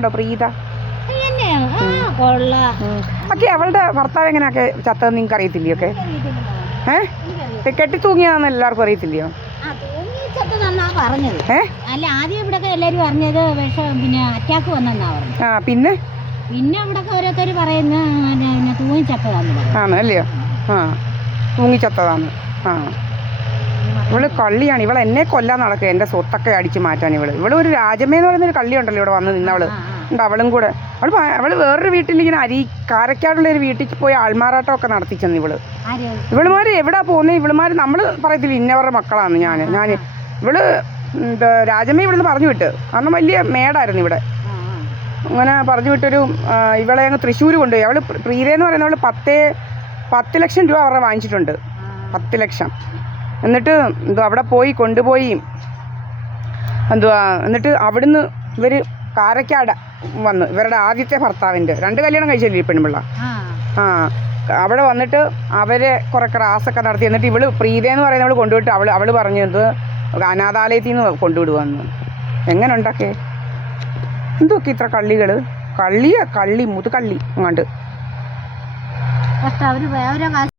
അറിയാറുണ്ടോ പ്രീത? ഒക്കെ അവളുടെ ഭർത്താവ് എങ്ങനെയൊക്കെ ചത്തതെന്ന് നിങ്ങൾക്ക് അറിയത്തില്ലയോ? ഒക്കെ കെട്ടി തൂങ്ങിയാന്ന് എല്ലാവർക്കും അറിയത്തില്ലയോ? അല്ല ആദ്യം ഇവിടെ എല്ലാരും പറഞ്ഞത് പിന്നെ അറ്റാക്ക് വന്നെന്നാ പറഞ്ഞു. പിന്നെ ഇവിടെ ഓരോരുത്തർ പറയുന്ന തൂങ്ങിച്ചത്തതാന്ന് ആണല്ലയോ? തൂങ്ങിച്ചത്തതാന്ന്. ഇവള് കള്ളിയാണ്. ഇവൾ എന്നെ കൊല്ലാൻ നടക്കുക, എൻ്റെ സ്വത്തൊക്കെ അടിച്ചു മാറ്റാൻ. ഇവള് ഒരു രാജമ്മയെന്ന് പറയുന്നൊരു കള്ളിയുണ്ടല്ലോ ഇവിടെ വന്ന് നിന്നവള് ഉണ്ട്. അവളും കൂടെ അവള് വേറൊരു വീട്ടിലിങ്ങനെ കാരക്കാടുള്ള ഒരു വീട്ടിൽ പോയി ആൾമാറാട്ടം ഒക്കെ നടത്തിച്ചെന്ന് ഇവളുമാര് എവിടാ പോകുന്നത്? ഇവളുമാര് നമ്മള് പറയത്തില്ല ഇന്നവരുടെ മക്കളാണ്. ഞാൻ ഇവള് രാജമ്മ ഇവിടുന്ന് പറഞ്ഞു വിട്ട്. അന്ന് വലിയ മേടായിരുന്നു ഇവിടെ. അങ്ങനെ പറഞ്ഞു വിട്ടൊരു ഇവളെ അങ്ങ് തൃശ്ശൂർ കൊണ്ടുപോയി. അവള് പ്രീതയെന്ന് പറയുന്നവള് 10 ലക്ഷം രൂപ അവരുടെ വാങ്ങിച്ചിട്ടുണ്ട്. 10 ലക്ഷം. എന്നിട്ട് അവിടെ പോയി കൊണ്ടുപോയി എന്നിട്ട് അവിടുന്ന് ഇവര് കാരക്കാട് വന്ന് ഇവരുടെ ആദ്യത്തെ ഭർത്താവിൻ്റെ 2 കല്യാണം കഴിച്ചല്ലേ ഈ പെൺപിള്ള. അവിടെ വന്നിട്ട് അവരെ കുറെ ക്രാസൊക്കെ നടത്തി. എന്നിട്ട് ഇവള് പ്രീതയെന്ന് പറയുന്നവള് കൊണ്ടുപോയിട്ട് അവള് പറഞ്ഞത് അനാഥാലയത്തിൽ നിന്ന് കൊണ്ടുവിടുവന്ന്. എങ്ങനെ ഉണ്ടാക്കേ എന്തൊക്കെ ഇത്ര കള്ളി മുതുകള്ളി അങ്ങോട്ട്.